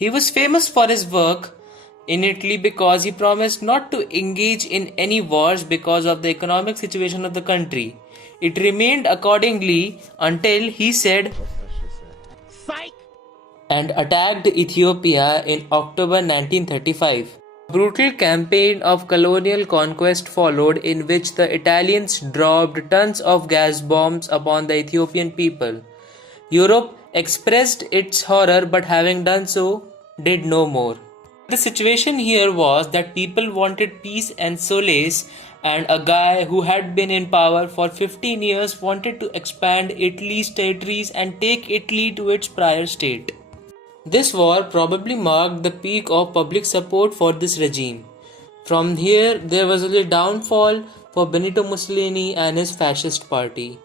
He was famous for his work in Italy because he promised not to engage in any wars because of the economic situation of the country. It remained accordingly until he said Psych! and attacked Ethiopia in October 1935. A brutal campaign of colonial conquest followed, in which the Italians dropped tons of gas bombs upon the Ethiopian people. Europe expressed its horror, but having done so, did no more. The situation here was that people wanted peace and solace, and a guy who had been in power for 15 years wanted to expand Italy's territories and take Italy to its prior state. This war probably marked the peak of public support for this regime. From here, there was a downfall for Benito Mussolini and his fascist party.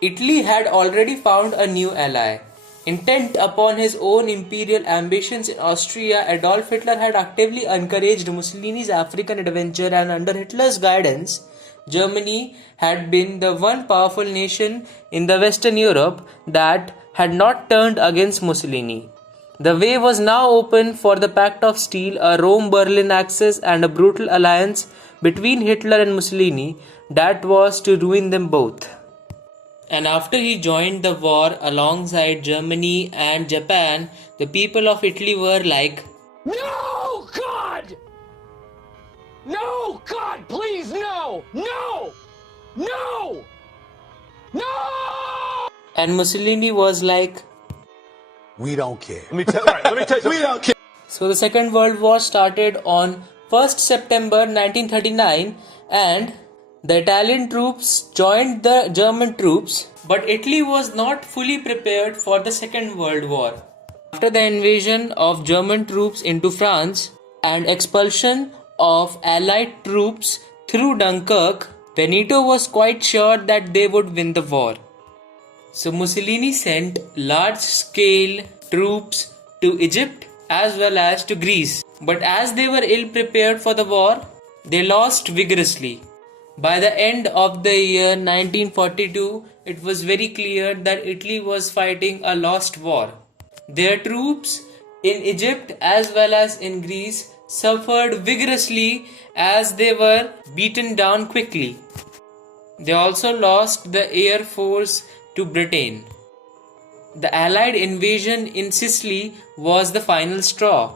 Italy had already found a new ally. Intent upon his own imperial ambitions in Austria, Adolf Hitler had actively encouraged Mussolini's African adventure, and under Hitler's guidance, Germany had been the one powerful nation in the Western Europe that had not turned against Mussolini. The way was now open for the Pact of Steel, a Rome-Berlin axis, and a brutal alliance between Hitler and Mussolini that was to ruin them both. And after he joined the war alongside Germany and Japan, the people of Italy were like, No, God! No, God, please, no! No! No! No! and Mussolini was like, We don't care. Let me tell you something. We don't care. So the Second World War started on 1st September 1939, and the Italian troops joined the German troops, but Italy was not fully prepared for the Second World War. After the invasion of German troops into France and expulsion of Allied troops through Dunkirk, Benito was quite sure that they would win the war. So Mussolini sent large-scale troops to Egypt as well as to Greece. But as they were ill-prepared for the war, they lost vigorously. By the end of the year 1942, it was very clear that Italy was fighting a lost war. Their troops in Egypt as well as in Greece suffered vigorously as they were beaten down quickly. They also lost the air force to Britain. The Allied invasion in Sicily was the final straw.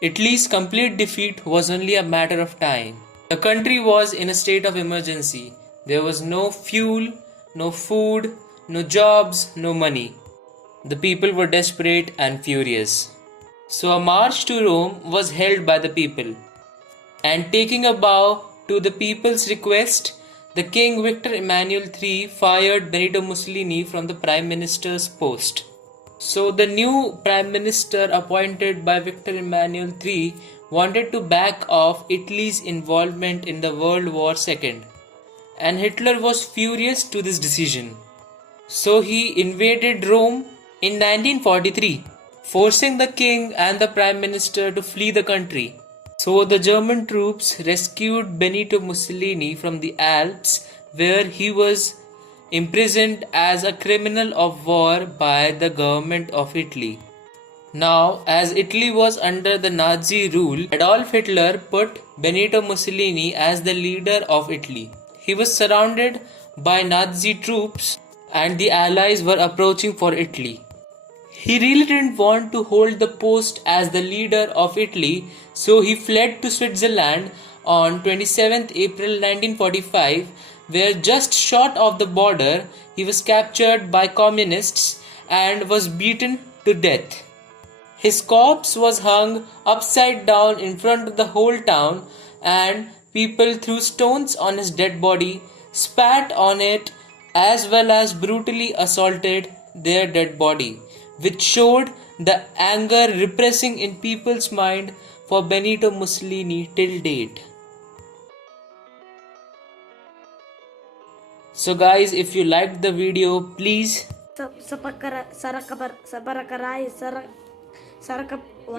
Italy's complete defeat was only a matter of time. The country was in a state of emergency. There was no fuel, no food, no jobs, no money. The people were desperate and furious. So a march to Rome was held by the people. And taking a bow to the people's request, the King Victor Emmanuel III fired Benito Mussolini from the Prime Minister's post. So the new Prime Minister appointed by Victor Emmanuel III wanted to back off Italy's involvement in the World War II, and Hitler was furious to this decision. So he invaded Rome in 1943, forcing the king and the prime minister to flee the country. So the German troops rescued Benito Mussolini from the Alps, where he was imprisoned as a criminal of war by the government of Italy. Now, as Italy was under the Nazi rule, Adolf Hitler put Benito Mussolini as the leader of Italy. He was surrounded by Nazi troops and the Allies were approaching for Italy. He really didn't want to hold the post as the leader of Italy, so he fled to Switzerland on 27th April 1945, where just short of the border, he was captured by communists and was beaten to death. His corpse was hung upside down in front of the whole town, and people threw stones on his dead body, spat on it, as well as brutally assaulted their dead body, which showed the anger repressing in people's mind for Benito Mussolini till date. So guys, if you liked the video, please subscribe